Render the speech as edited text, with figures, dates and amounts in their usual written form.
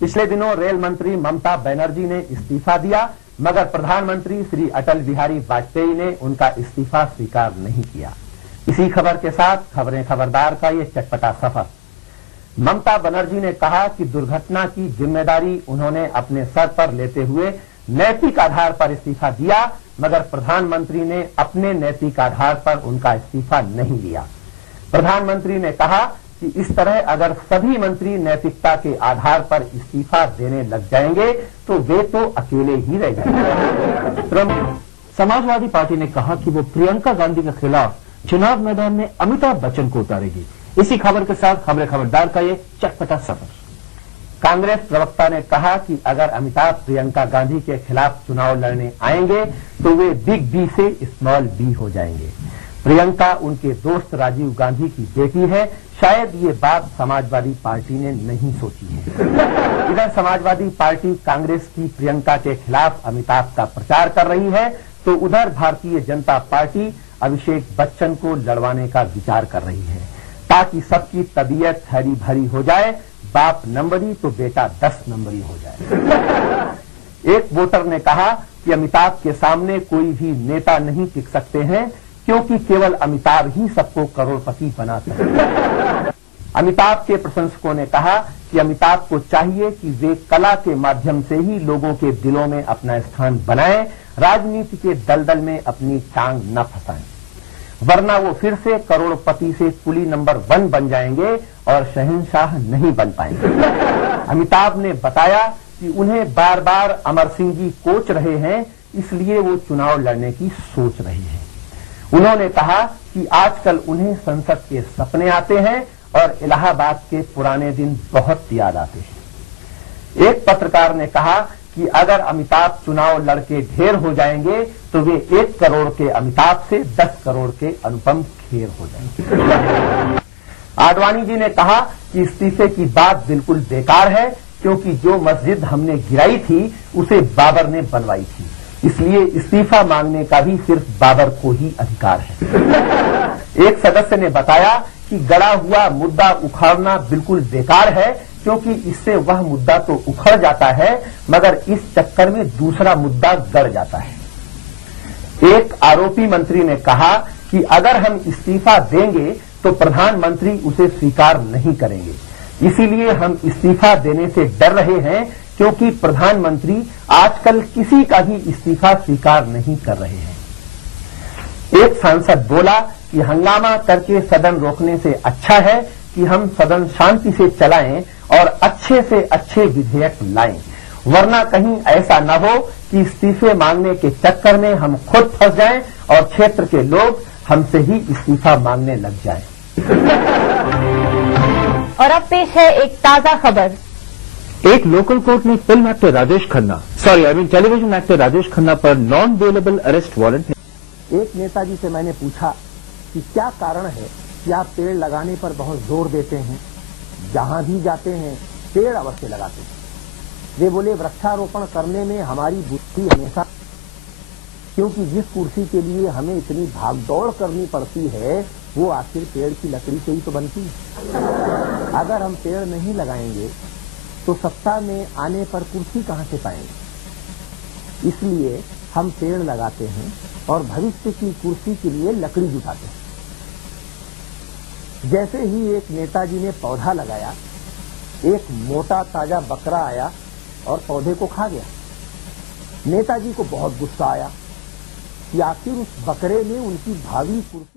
पिछले दिनों रेल मंत्री ममता बनर्जी ने इस्तीफा दिया, मगर प्रधानमंत्री श्री अटल बिहारी वाजपेयी ने उनका इस्तीफा स्वीकार नहीं किया। इसी खबर के साथ खबरें खबरदार का ये चटपटा सफर। ममता बनर्जी ने कहा कि दुर्घटना की जिम्मेदारी उन्होंने अपने सर पर लेते हुए नैतिक आधार पर इस्तीफा दिया, मगर प्रधानमंत्री ने अपने नैतिक आधार पर उनका इस्तीफा नहीं लिया। प्रधानमंत्री ने कहा कि इस तरह अगर सभी मंत्री नैतिकता के आधार पर इस्तीफा देने लग जाएंगे तो वे तो अकेले ही रह जाएंगे। समाजवादी पार्टी ने कहा कि वो प्रियंका गांधी के खिलाफ चुनाव मैदान में अमिताभ बच्चन को उतारेगी। इसी खबर के साथ खबरें खबरदार का ये चटपटा सफर। कांग्रेस प्रवक्ता ने कहा कि अगर अमिताभ प्रियंका गांधी के खिलाफ चुनाव लड़ने आएंगे तो वे बिग बी से स्मॉल बी हो जाएंगे। प्रियंका उनके दोस्त राजीव गांधी की बेटी है। शायद ये बात समाजवादी पार्टी ने नहीं सोची है। इधर समाजवादी पार्टी कांग्रेस की प्रियंका के खिलाफ अमिताभ का प्रचार कर रही है, तो उधर भारतीय जनता पार्टी अभिषेक बच्चन को लड़वाने का विचार कर रही है, ताकि सबकी तबीयत हरी भरी हो जाए। बाप नंबरी तो बेटा 10 नंबरी हो जाए। एक वोटर ने कहा कि अमिताभ के सामने कोई भी नेता नहीं टिक सकते हैं, क्योंकि केवल अमिताभ ही सबको करोड़पति बना सकते हैं। अमिताभ के प्रशंसकों ने कहा कि अमिताभ को चाहिए कि वे कला के माध्यम से ही लोगों के दिलों में अपना स्थान बनाएं, राजनीति के दलदल में अपनी टांग न फंसाएं, वरना वो फिर से करोड़पति से कुली नंबर 1 बन जाएंगे और शहंशाह नहीं बन पाएंगे। अमिताभ ने बताया कि उन्हें बार बार अमर सिंह जी कोच रहे हैं, इसलिए वो चुनाव लड़ने की सोच रहे हैं। उन्होंने कहा कि आजकल उन्हें संसद के सपने आते हैं और इलाहाबाद के पुराने दिन बहुत याद आते हैं। एक पत्रकार ने कहा कि अगर अमिताभ चुनाव लड़के ढेर हो जाएंगे तो वे 1 करोड़ के अमिताभ से 10 करोड़ के अनुपम खेर हो जाएंगे। आडवाणी जी ने कहा कि इस्तीफे की बात बिल्कुल बेकार है, क्योंकि जो मस्जिद हमने गिराई थी उसे बाबर ने बनवाई थी, इसलिए इस्तीफा मांगने का भी सिर्फ बाबर को ही अधिकार है। एक सदस्य ने बताया कि गड़ा हुआ मुद्दा उखाड़ना बिल्कुल बेकार है, क्योंकि इससे वह मुद्दा तो उखड़ जाता है, मगर इस चक्कर में दूसरा मुद्दा गड़ जाता है। एक आरोपी मंत्री ने कहा कि अगर हम इस्तीफा देंगे तो प्रधानमंत्री उसे स्वीकार नहीं करेंगे, इसीलिए हम इस्तीफा देने से डर रहे हैं, क्योंकि प्रधानमंत्री आजकल किसी का भी इस्तीफा स्वीकार नहीं कर रहे हैं। एक सांसद बोला कि हंगामा करके सदन रोकने से अच्छा है कि हम सदन शांति से चलाएं और अच्छे से अच्छे विधेयक लाएं, वरना कहीं ऐसा न हो कि इस्तीफे मांगने के चक्कर में हम खुद फंस जाएं और क्षेत्र के लोग हमसे ही इस्तीफा मांगने लग जाएं। और अब पेश है एक ताजा खबर। एक लोकल कोर्ट ने film actor television actor Rajesh Khanna पर नॉन बेलेबल अरेस्ट वारंट। एक नेताजी से मैंने पूछा कि क्या कारण है कि आप पेड़ लगाने पर बहुत जोर देते हैं, जहां भी जाते हैं पेड़ अवश्य लगाते हैं। वे बोले, वृक्षारोपण करने में हमारी बुद्धि हमेशा, क्योंकि जिस कुर्सी के लिए हमें इतनी भागदौड़ करनी पड़ती है वो आखिर पेड़ की लकड़ी से ही तो बनती है। अगर हम पेड़ नहीं लगाएंगे तो सत्ता में आने पर कुर्सी कहां से पाएंगे, इसलिए हम पेड़ लगाते हैं और भविष्य की कुर्सी के लिए लकड़ी जुटाते हैं। जैसे ही एक नेताजी ने पौधा लगाया, एक मोटा ताजा बकरा आया और पौधे को खा गया। नेताजी को बहुत गुस्सा आया कि आखिर उस बकरे ने उनकी भावी कुर्सी